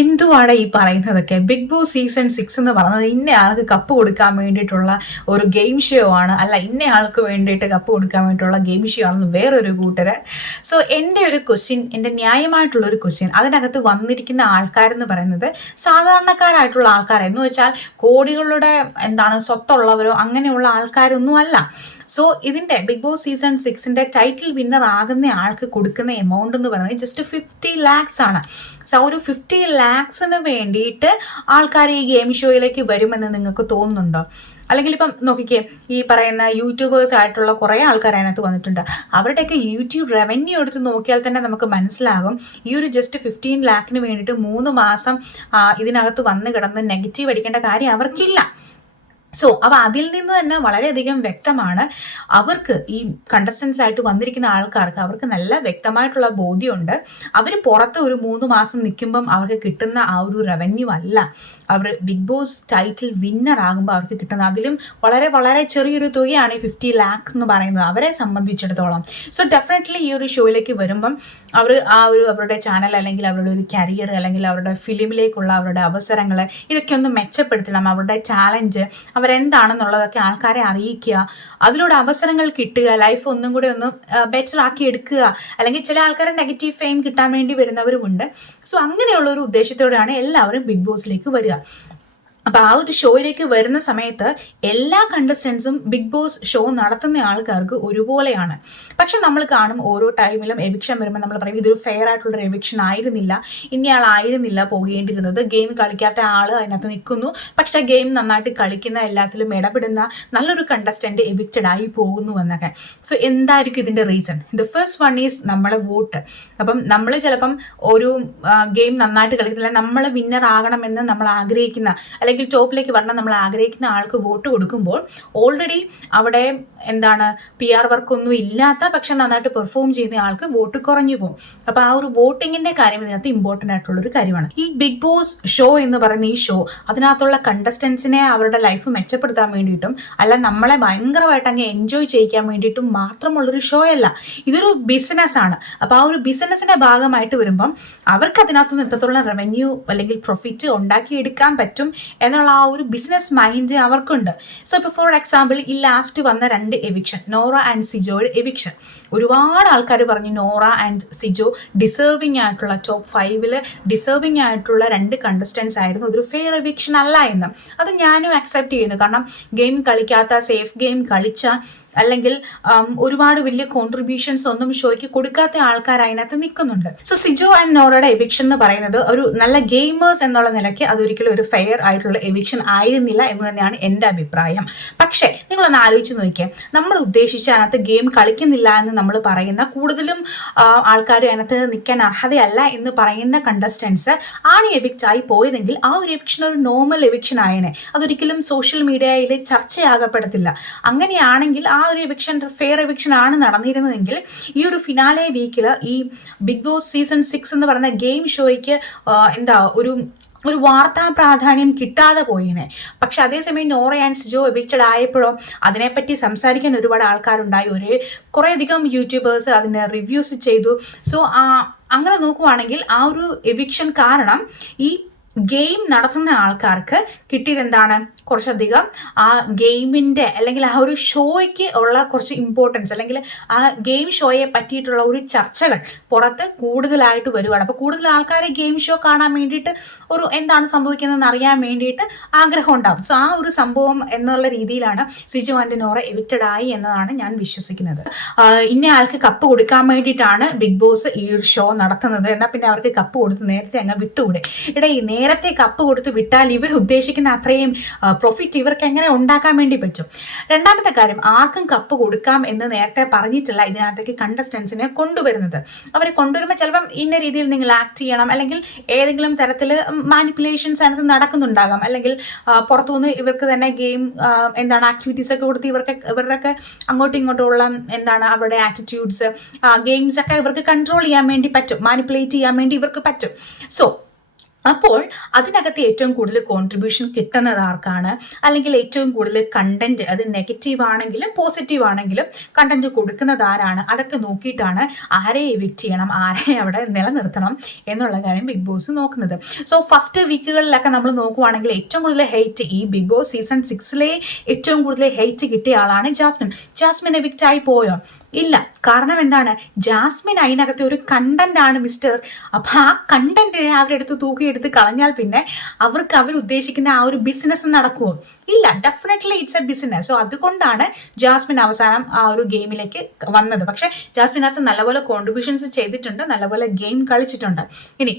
എന്തുവാണ് ഈ പറയുന്നതൊക്കെ? ബിഗ് ബോസ് സീസൺ 6 എന്ന് പറയുന്നത് ഇന്ന ആൾക്ക് കപ്പ് കൊടുക്കാൻ വേണ്ടിയിട്ടുള്ള ഒരു ഗെയിം ഷോ ആണ്. അല്ല, ഇന്ന ആൾക്ക് വേണ്ടിയിട്ട് കപ്പ് കൊടുക്കാൻ വേണ്ടിയിട്ടുള്ള ഗെയിം ഷോ ആണെന്ന് വേറൊരു കൂട്ടര്. സോ എൻ്റെ ഒരു ക്വസ്റ്റ്യൻ, എൻ്റെ ന്യായമായിട്ടുള്ള ഒരു ക്വസ്റ്റ്യൻ, അതിനകത്ത് വന്നിരിക്കുന്ന ആൾക്കാരെന്ന് പറയുന്നത് സാധാരണക്കാരായിട്ടുള്ള ആൾക്കാർ എന്ന് വെച്ചാൽ കോടികളുടെ സ്വത്തുള്ളവരോ അങ്ങനെയുള്ള ആൾക്കാരൊന്നും അല്ല. സോ ഇതിൻ്റെ ബിഗ് ബോസ് സീസൺ 6ന്റെ ടൈറ്റിൽ വിന്നർ ആകുന്ന ആൾക്ക് കൊടുക്കുന്ന എമൗണ്ട് എന്ന് പറയുന്നത് ജസ്റ്റ് 50 lakhs ആണ്. സോ ഒരു 50 lakhsന് വേണ്ടിയിട്ട് ആൾക്കാർ ഈ ഗെയിം ഷോയിലേക്ക് വരുമെന്ന് നിങ്ങൾക്ക് തോന്നുന്നുണ്ടോ? അല്ലെങ്കിൽ ഇപ്പം നോക്കിക്കേ, ഈ പറയുന്ന യൂട്യൂബേഴ്സ് ആയിട്ടുള്ള കുറേ ആൾക്കാർ അതിനകത്ത് വന്നിട്ടുണ്ട്. അവരുടെയൊക്കെ യൂട്യൂബ് റവന്യൂ എടുത്ത് നോക്കിയാൽ തന്നെ നമുക്ക് മനസ്സിലാകും ഈ ഒരു ജസ്റ്റ് 15 lakhന് വേണ്ടിയിട്ട് 3 മാസം ഇതിനകത്ത് വന്ന് കിടന്ന് നെഗറ്റീവ് അടിക്കേണ്ട കാര്യം അവർക്കില്ല. സോ അപ്പോൾ അതിൽ നിന്ന് തന്നെ വളരെയധികം വ്യക്തമാണ്, അവർക്ക് ഈ കണ്ടസ്റ്റൻസ് ആയിട്ട് വന്നിരിക്കുന്ന ആൾക്കാർക്ക് അവർക്ക് നല്ല വ്യക്തമായിട്ടുള്ള ബോധ്യമുണ്ട്. അവർ പുറത്ത് ഒരു 3 മാസം നിൽക്കുമ്പം അവർക്ക് കിട്ടുന്ന ആ ഒരു റവന്യൂ അല്ല അവർ ബിഗ് ബോസ് ടൈറ്റിൽ വിന്നർ ആകുമ്പോൾ അവർക്ക് കിട്ടുന്നത്. അതിലും വളരെ വളരെ ചെറിയൊരു തുകയാണ് ഈ 50 lakh എന്ന് പറയുന്നത് അവരെ സംബന്ധിച്ചിടത്തോളം. സോ ഡെഫിനറ്റ്ലി ഈ ഒരു ഷോയിലേക്ക് വരുമ്പം അവർ അവരുടെ ചാനൽ അല്ലെങ്കിൽ അവരുടെ ഒരു കരിയർ അല്ലെങ്കിൽ അവരുടെ ഫിലിമിലേക്കുള്ള അവരുടെ അവസരങ്ങൾ ഇതൊക്കെ ഒന്ന് മെച്ചപ്പെടുത്തണം. അവരുടെ ടാലൻറ്റ് അവരെന്താണെന്നുള്ളതൊക്കെ ആൾക്കാരെ അറിയിക്കുക, അതിലൂടെ അവസരങ്ങൾ കിട്ടുക, ലൈഫ് ഒന്നും കൂടി ഒന്ന് ബെറ്റർ ആക്കി എടുക്കുക. അല്ലെങ്കിൽ ചില ആൾക്കാർ നെഗറ്റീവ് ഫെയിം കിട്ടാൻ വേണ്ടി വരുന്നവരുമുണ്ട്. സോ അങ്ങനെയുള്ള ഒരു ഉദ്ദേശത്തോടെയാണ് എല്ലാവരും ബിഗ് ബോസിലേക്ക് വരിക. അപ്പോൾ ആ ഒരു ഷോയിലേക്ക് വരുന്ന സമയത്ത് എല്ലാ കണ്ടസ്റ്റൻസും ബിഗ് ബോസ് ഷോ നടത്തുന്ന ആൾക്കാർക്ക് ഒരുപോലെയാണ്. പക്ഷെ നമ്മൾ കാണും ഓരോ ടൈമിലും എവിക്ഷൻ വരുമ്പോൾ നമ്മൾ പറയും ഇതൊരു ഫെയർ ആയിട്ടുള്ളൊരു എവിക്ഷൻ ആയിരുന്നില്ല, ഇന്നയാളായിരുന്നില്ല പോകേണ്ടിരുന്നത്, ഗെയിം കളിക്കാത്ത ആൾ അതിനകത്ത് നിൽക്കുന്നു, പക്ഷെ ഗെയിം നന്നായിട്ട് കളിക്കുന്ന എല്ലാത്തിലും ഇടപെടുന്ന നല്ലൊരു കണ്ടസ്റ്റൻറ്റ് എവിക്റ്റഡ് ആയി പോകുന്നു എന്നൊക്കെ. സോ എന്തായിരിക്കും ഇതിൻ്റെ reason? The first one is നമ്മളെ വോട്ട്. അപ്പം നമ്മൾ ചിലപ്പം ഒരു ഗെയിം നന്നായിട്ട് കളിക്കുന്നില്ല, നമ്മൾ വിന്നർ ആകണമെന്ന് നമ്മൾ ആഗ്രഹിക്കുന്ന അല്ലെങ്കിൽ ടോപ്പിലേക്ക് വരണം നമ്മൾ ആഗ്രഹിക്കുന്ന ആൾക്ക് വോട്ട് കൊടുക്കുമ്പോൾ ഓൾറെഡി അവിടെ PR വർക്കൊന്നും ഇല്ലാത്ത പക്ഷെ നന്നായിട്ട് പെർഫോം ചെയ്യുന്ന ആൾക്ക് വോട്ട് കുറഞ്ഞു പോകും. അപ്പോൾ ആ ഒരു വോട്ടിങ്ങിന്റെ കാര്യം ഇതിനകത്ത് ഇമ്പോർട്ടൻ്റ് ആയിട്ടുള്ളൊരു കാര്യമാണ്. ഈ ബിഗ് ബോസ് ഷോ എന്ന് പറയുന്ന ഈ ഷോ അതിനകത്തുള്ള കണ്ടസ്റ്റൻസിനെ അവരുടെ ലൈഫ് മെച്ചപ്പെടുത്താൻ വേണ്ടിയിട്ടും അല്ല നമ്മളെ ഭയങ്കരമായിട്ട് അങ്ങ് എൻജോയ് ചെയ്യിക്കാൻ വേണ്ടിയിട്ടും മാത്രമുള്ളൊരു ഷോ അല്ല, ഇതൊരു ബിസിനസ്സാണ്. അപ്പോൾ ആ ഒരു ബിസിനസ്സിന്റെ ഭാഗമായിട്ട് വരുമ്പം അവർക്ക് അതിനകത്തുനിന്ന് എത്രത്തോളം റവന്യൂ അല്ലെങ്കിൽ പ്രോഫിറ്റ് ഉണ്ടാക്കിയെടുക്കാൻ പറ്റും എന്നുള്ള ആ ഒരു ബിസിനസ് മൈൻഡ് അവർക്കുണ്ട്. സോ ഇപ്പോൾ ഫോർ എക്സാമ്പിൾ ഈ ലാസ്റ്റ് വന്ന 2 എവിക്ഷൻ, നോറ ആൻഡ് സിജോയുടെ എവിക്ഷൻ, ഒരുപാട് ആൾക്കാർ പറഞ്ഞു നോറ ആൻഡ് സിജോ ഡിസേർവിംഗ് ആയിട്ടുള്ള ടോപ്പ് 5 ഡിസേർവിംഗ് ആയിട്ടുള്ള 2 കണ്ടസ്റ്റൻസ് ആയിരുന്നു, അതൊരു ഫെയർ എവിക്ഷൻ അല്ല എന്ന്. അത് ഞാനും അക്സെപ്റ്റ് ചെയ്യുന്നു. കാരണം ഗെയിം കളിക്കാത്ത, സേഫ് ഗെയിം കളിച്ച അല്ലെങ്കിൽ ഒരുപാട് വലിയ കോൺട്രിബ്യൂഷൻസ് ഒന്നും ഷോയ്ക്ക് കൊടുക്കാത്ത ആൾക്കാർ അതിനകത്ത് നിൽക്കുന്നുണ്ട്. സോ സിജോ ആൻഡ് നോറയുടെ എവിക്ഷൻ എന്ന് പറയുന്നത് ഒരു നല്ല ഗെയിമേഴ്സ് എന്നുള്ള നിലയ്ക്ക് അതൊരിക്കലും ഒരു ഫെയർ ആയിട്ടുള്ള എവിക്ഷൻ ആയിരുന്നില്ല എന്ന് തന്നെയാണ് എൻ്റെ അഭിപ്രായം. പക്ഷേ നിങ്ങളൊന്ന് ആലോചിച്ച് നോക്കിയാൽ, നമ്മൾ ഉദ്ദേശിച്ച അതിനകത്ത് ഗെയിം കളിക്കുന്നില്ല എന്ന് നമ്മൾ പറയുന്ന കൂടുതലും ആൾക്കാർ അതിനകത്ത് നിൽക്കാൻ അർഹതയല്ല എന്ന് പറയുന്ന കണ്ടസ്റ്റൻസ് ആണ് എവിക്റ്റ് ആയി പോയതെങ്കിൽ ആ ഒരു എവിക്ഷൻ ഒരു നോർമൽ എവിക്ഷൻ ആയനെ, അതൊരിക്കലും സോഷ്യൽ മീഡിയയിൽ ചർച്ചയാകപ്പെടത്തില്ല. അങ്ങനെയാണെങ്കിൽ ആ ഒരു എവിക്ഷൻ ഫെയർ എവിക്ഷൻ ആണ് നടന്നിരുന്നതെങ്കിൽ ഈ ഒരു ഫിനാലെ വീക്കിൽ ഈ ബിഗ് ബോസ് സീസൺ 6 എന്ന് പറയുന്ന ഗെയിം ഷോയ്ക്ക് ഒരു വാർത്താ പ്രാധാന്യം കിട്ടാതെ പോയിനെ. പക്ഷെ അതേസമയം നോറ ആൻഡ് സിജോ എവിക്റ്റഡ് ആയപ്പോഴോ അതിനെപ്പറ്റി സംസാരിക്കാൻ ഒരുപാട് ആൾക്കാരുണ്ടായി, കുറേയധികം യൂട്യൂബേഴ്സ് അതിൻ്റെ റിവ്യൂസ് ചെയ്തു. സോ അങ്ങനെ നോക്കുവാണെങ്കിൽ ആ ഒരു എവിക്ഷൻ കാരണം ഈ ഗെയിം നടത്തുന്ന ആൾക്കാർക്ക് കിട്ടിയത് എന്താണ്? കുറച്ചധികം ആ ഗെയിമിൻ്റെ അല്ലെങ്കിൽ ആ ഒരു ഷോയ്ക്ക് ഉള്ള കുറച്ച് ഇമ്പോർട്ടൻസ് അല്ലെങ്കിൽ ആ ഗെയിം ഷോയെ പറ്റിയിട്ടുള്ള ഒരു ചർച്ചകൾ പുറത്ത് കൂടുതലായിട്ട് വരുവാണ്. അപ്പോൾ കൂടുതൽ ആൾക്കാരെ ഗെയിം ഷോ കാണാൻ വേണ്ടിയിട്ട് ഒരു എന്താണ് സംഭവിക്കുന്നതെന്ന് അറിയാൻ വേണ്ടിയിട്ട് ആഗ്രഹം ഉണ്ടാകും. സോ ആ ഒരു സംഭവം എന്നുള്ള രീതിയിലാണ് സിജോ ആൻഡ് നോറ എവിക്റ്റഡ് ആയി എന്നതാണ് ഞാൻ വിശ്വസിക്കുന്നത്. ഇന്ന ആൾക്ക് കപ്പ് കൊടുക്കാൻ വേണ്ടിയിട്ടാണ് ബിഗ് ബോസ് ഈ ഒരു ഷോ നടത്തുന്നത്, എന്നാൽ പിന്നെ അവർക്ക് കപ്പ് കൊടുത്ത് നേരത്തെ അങ്ങ് വിട്ടുകൂടെ? നേരത്തെ കപ്പ് കൊടുത്ത് വിട്ടാൽ ഇവർ ഉദ്ദേശിക്കുന്ന അത്രയും പ്രോഫിറ്റ് ഇവർക്ക് എങ്ങനെ ഉണ്ടാക്കാൻ വേണ്ടി പറ്റും? രണ്ടാമത്തെ കാര്യം, ആർക്കും കപ്പ് കൊടുക്കാം എന്ന് നേരത്തെ പറഞ്ഞിട്ടില്ല ഇതിനകത്തേക്ക് കണ്ടസ്റ്റൻസിനെ കൊണ്ടുവരുന്നത്. അവരെ കൊണ്ടുവരുമ്പോൾ ചിലപ്പം ഇന്ന രീതിയിൽ നിങ്ങൾ ആക്ട് ചെയ്യണം, അല്ലെങ്കിൽ ഏതെങ്കിലും തരത്തിൽ മാനിപ്പുലേഷൻസ് അതിനകത്ത് നടക്കുന്നുണ്ടാകാം, അല്ലെങ്കിൽ പുറത്തുനിന്ന് ഇവർക്ക് തന്നെ ഗെയിം ആക്ടിവിറ്റീസ് ഒക്കെ കൊടുത്ത് ഇവരുടെയൊക്കെ അങ്ങോട്ടും ഇങ്ങോട്ടുള്ള അവരുടെ ആറ്റിറ്റ്യൂഡ്സ് ഗെയിംസ് ഒക്കെ ഇവർക്ക് കൺട്രോൾ ചെയ്യാൻ വേണ്ടി പറ്റും, മാനിപ്പുലേറ്റ് ചെയ്യാൻ വേണ്ടി ഇവർക്ക് പറ്റും. സോ അപ്പോൾ അതിനകത്ത് ഏറ്റവും കൂടുതൽ കോൺട്രിബ്യൂഷൻ കിട്ടുന്നത് ആർക്കാണ്, അല്ലെങ്കിൽ ഏറ്റവും കൂടുതൽ കണ്ടന്റ്, അത് നെഗറ്റീവ് ആണെങ്കിലും പോസിറ്റീവ് ആണെങ്കിലും കണ്ടന്റ് കൊടുക്കുന്നത് ആരാണ്, അതൊക്കെ നോക്കിയിട്ടാണ് ആരെ എവിക്റ്റ് ചെയ്യണം, ആരെ അവിടെ നിലനിർത്തണം എന്നുള്ള കാര്യം ബിഗ് ബോസ് നോക്കുന്നത്. സോ ഫസ്റ്റ് വീക്കുകളിലൊക്കെ നമ്മൾ നോക്കുവാണെങ്കിൽ ഏറ്റവും കൂടുതൽ ഹെയ്റ്റ് ഈ ബിഗ് ബോസ് സീസൺ 6 ഏറ്റവും കൂടുതൽ ഹെയ്റ്റ് കിട്ടിയ ആളാണ് ജാസ്മിൻ. ജാസ്മിൻ എവിക്റ്റ് ആയി പോയോ? ഇല്ല. കാരണം എന്താണ്, ജാസ്മിൻ അതിനകത്ത് ഒരു കണ്ടന്റ് ആണ് മിസ്റ്റർ. അപ്പൊ ആ കണ്ടന്റിനെ അവരെടുത്ത് തൂക്കിയെടുത്ത് കളഞ്ഞാൽ പിന്നെ അവർക്ക് അവർ ഉദ്ദേശിക്കുന്ന ആ ഒരു ബിസിനസ് നടക്കുമോ? ഇല്ല. Definitely it's A business. So അതുകൊണ്ടാണ് ജാസ്മിൻ അവസാനം ആ ഒരു ഗെയിമിലേക്ക് വന്നത്. പക്ഷെ ജാസ്മിനകത്ത് നല്ലപോലെ കോൺട്രിബ്യൂഷൻസ് ചെയ്തിട്ടുണ്ട്, നല്ലപോലെ ഗെയിം കളിച്ചിട്ടുണ്ട്. ഇനി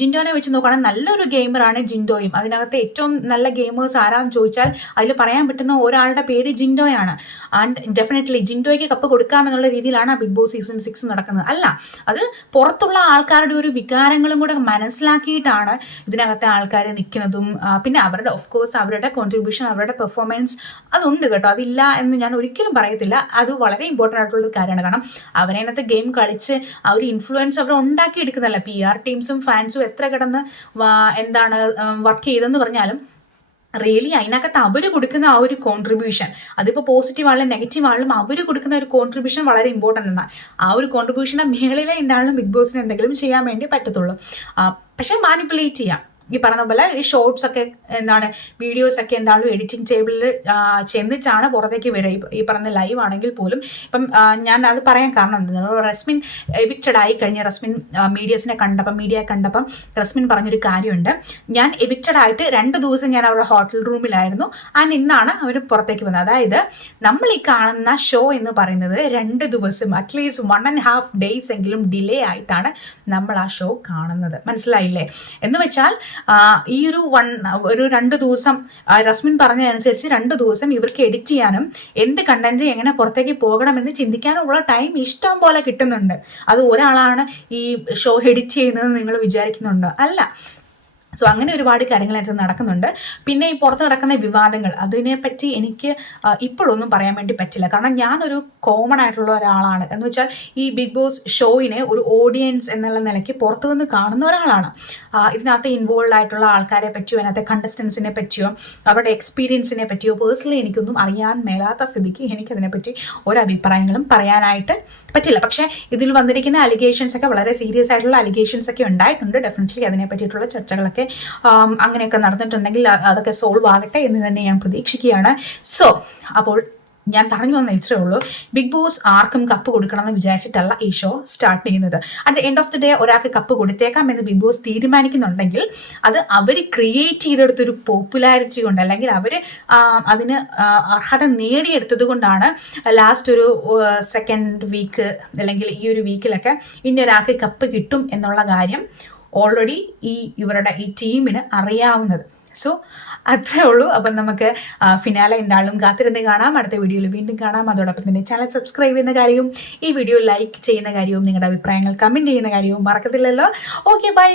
ജിൻഡോനെ വെച്ച് നോക്കുകയാണെങ്കിൽ നല്ലൊരു ഗെയിമറാണ് ജിൻഡോയും. അതിനകത്ത് ഏറ്റവും നല്ല ഗെയിമേഴ്സ് ആരാന്ന് ചോദിച്ചാൽ അതിൽ പറയാൻ പറ്റുന്ന ഒരാളുടെ പേര് ജിൻഡോയാണ്. ആൻഡ് ഡെഫിനറ്റ്ലി ജിൻഡോയ്ക്ക് കപ്പ് കൊടുക്കാമെന്നുള്ള രീതിയിലാണ് ബിഗ് ബോസ് സീസൺ 6 നടക്കുന്നത്. അല്ല, അത് പുറത്തുള്ള ആൾക്കാരുടെ ഒരു വികാരങ്ങളും കൂടെ മനസ്സിലാക്കിയിട്ടാണ് ഇതിനകത്തെ ആൾക്കാർ നിൽക്കുന്നതും. പിന്നെ അവരുടെ ഓഫ്കോഴ്സ് അവരുടെ കോൺട്രിബ്യൂഷൻ, അവരുടെ പെർഫോമൻസ് അതുണ്ട് കേട്ടോ, അതില്ല എന്ന് ഞാൻ ഒരിക്കലും പറയത്തില്ല. അത് വളരെ ഇമ്പോർട്ടൻ്റ് ആയിട്ടുള്ളൊരു കാര്യമാണ്. കാരണം അവരതിനകത്ത് ഗെയിം കളിച്ച് ആ ഒരു ഇൻഫ്ലുവൻസ് അവർ ഉണ്ടാക്കിയെടുക്കുന്നതല്ല. PR ടീംസും ഫാൻസും എത്ര കിടന്ന് വർക്ക് ചെയ്തെന്ന് പറഞ്ഞാലും റിയലി അതിനകത്ത് അവർ കൊടുക്കുന്ന ആ ഒരു കോൺട്രിബ്യൂഷൻ, അതിപ്പോൾ പോസിറ്റീവ് ആണെങ്കിലും നെഗറ്റീവ് ആണെങ്കിലും അവർ കൊടുക്കുന്ന ഒരു കോൺട്രിബ്യൂഷൻ വളരെ ഇമ്പോർട്ടൻ്റ് ആണ്. ആ ഒരു കോൺട്രിബ്യൂഷൻ്റെ മേളിലെ എന്താണെങ്കിലും ബിഗ് ബോസിന് എന്തെങ്കിലും ചെയ്യാൻ വേണ്ടി പറ്റത്തുള്ളൂ. പക്ഷേ മാനിപ്പുലേറ്റ് ചെയ്യാം. ഈ പറഞ്ഞ പോലെ ഈ ഷോർട്സ് ഒക്കെ വീഡിയോസ് ഒക്കെ എഡിറ്റിംഗ് ടേബിളിൽ ചെന്നിട്ടാണ് പുറത്തേക്ക് വരിക. ഈ പറഞ്ഞ ലൈവ് ആണെങ്കിൽ പോലും. ഇപ്പം ഞാൻ അത് പറയാൻ കാരണം എന്താണ്, റസ്മിൻ എവിക്റ്റഡ് ആയി കഴിഞ്ഞ റസ്മിൻ മീഡിയ കണ്ടപ്പം റസ്മിൻ പറഞ്ഞൊരു കാര്യമുണ്ട്. ഞാൻ എവിക്റ്റഡ് ആയിട്ട് 2 ദിവസം ഞാൻ അവരുടെ ഹോട്ടൽ റൂമിലായിരുന്നു. ആൻഡ് ഇന്നാണ് അവർ പുറത്തേക്ക് വന്നത്. അതായത് നമ്മൾ ഈ കാണുന്ന ഷോ എന്ന് പറയുന്നത് 2 ദിവസം അറ്റ്ലീസ്റ്റ് 1.5 days എങ്കിലും ഡിലേ ആയിട്ടാണ് നമ്മൾ ആ ഷോ കാണുന്നത്. മനസ്സിലായില്ലേ? എന്ന് വെച്ചാൽ ഈ ഒരു 2 ദിവസം റസ്മിൻ പറഞ്ഞതനുസരിച്ച് 2 ദിവസം ഇവർക്ക് എഡിറ്റ് ചെയ്യാനും എന്ത് കണ്ടന്റ് എങ്ങനെ പുറത്തേക്ക് പോകണമെന്ന് ചിന്തിക്കാനുള്ള ടൈം ഇഷ്ടം പോലെ കിട്ടുന്നുണ്ട്. അത് ഒരാളാണ് ഈ ഷോ എഡിറ്റ് ചെയ്യുന്നത് നിങ്ങൾ വിചാരിക്കുന്നുണ്ടോ? അല്ല. സോ അങ്ങനെ ഒരുപാട് കാര്യങ്ങളായിട്ട് നടക്കുന്നുണ്ട്. പിന്നെ ഈ പുറത്ത് നടക്കുന്ന വിവാദങ്ങൾ, അതിനെപ്പറ്റി എനിക്ക് ഇപ്പോഴൊന്നും പറയാൻ വേണ്ടി പറ്റില്ല. കാരണം ഞാനൊരു കോമൺ ആയിട്ടുള്ള ഒരാളാണ്. എന്ന് വെച്ചാൽ ഈ ബിഗ് ബോസ് ഷോയിനെ ഒരു ഓഡിയൻസ് എന്നുള്ള നിലയ്ക്ക് പുറത്തു നിന്ന് കാണുന്ന ഒരാളാണ്. ഇതിനകത്ത് ഇൻവോൾവ് ആയിട്ടുള്ള ആൾക്കാരെ പറ്റിയോ അതിനകത്തെ കണ്ടസ്റ്റൻസിനെ പറ്റിയോ അവരുടെ എക്സ്പീരിയൻസിനെ പറ്റിയോ പേഴ്സണലി എനിക്കൊന്നും അറിയാൻ മേലാത്ത സ്ഥിതിക്ക് എനിക്കതിനെപ്പറ്റി ഒരഭിപ്രായങ്ങളും പറയാനായിട്ട് പറ്റില്ല. പക്ഷേ ഇതിൽ വന്നിരിക്കുന്ന അലിഗേഷൻസ് ഒക്കെ വളരെ സീരിയസ് ആയിട്ടുള്ള അലിഗേഷൻസ് ഒക്കെ ഉണ്ടായിട്ടുണ്ട്. ഡെഫിനറ്റ്ലി അതിനെ പറ്റിയിട്ടുള്ള ചർച്ചകളൊക്കെ അങ്ങനെയൊക്കെ നടന്നിട്ടുണ്ടെങ്കിൽ അതൊക്കെ സോൾവ് ആകട്ടെ എന്ന് തന്നെ ഞാൻ പ്രതീക്ഷിക്കുകയാണ്. സോ അപ്പോൾ ഞാൻ പറഞ്ഞു വന്ന ഇത്രേ ഉള്ളൂ. ബിഗ് ബോസ് ആർക്കും കപ്പ് കൊടുക്കണം എന്ന് വിചാരിച്ചിട്ടല്ല ഈ ഷോ സ്റ്റാർട്ട് ചെയ്യുന്നത്. At the end of the day ഒരാൾക്ക് കപ്പ് കൊടുത്തേക്കാം എന്ന് ബിഗ് ബോസ് തീരുമാനിക്കുന്നുണ്ടെങ്കിൽ അത് അവർ ക്രിയേറ്റ് ചെയ്തെടുത്തൊരു പോപ്പുലാരിറ്റി കൊണ്ട്, അല്ലെങ്കിൽ അവർ അതിന് അർഹത നേടിയെടുത്തത് കൊണ്ടാണ് ലാസ്റ്റ് ഒരു 2nd വീക്ക് അല്ലെങ്കിൽ ഈ ഒരു വീക്കിലൊക്കെ ഇന്നൊരാൾക്ക് കപ്പ് കിട്ടും എന്നുള്ള കാര്യം ഓൾറെഡി ഇവരുടെ ഈ ടീമിന് അറിയാവുന്നത്. സോ അത്രേ ഉള്ളൂ. അപ്പം നമുക്ക് ഫിനാലെ എന്തായാലും കാത്തിരുന്ന് കാണാം. അടുത്ത വീഡിയോയിൽ വീണ്ടും കാണാം. അതോടൊപ്പം തന്നെ ചാനൽ സബ്സ്ക്രൈബ് ചെയ്യുന്ന കാര്യവും ഈ വീഡിയോ ലൈക്ക് ചെയ്യുന്ന കാര്യവും നിങ്ങളുടെ അഭിപ്രായങ്ങൾ കമൻറ്റ് ചെയ്യുന്ന കാര്യവും മറക്കത്തില്ലല്ലോ. Okay, by.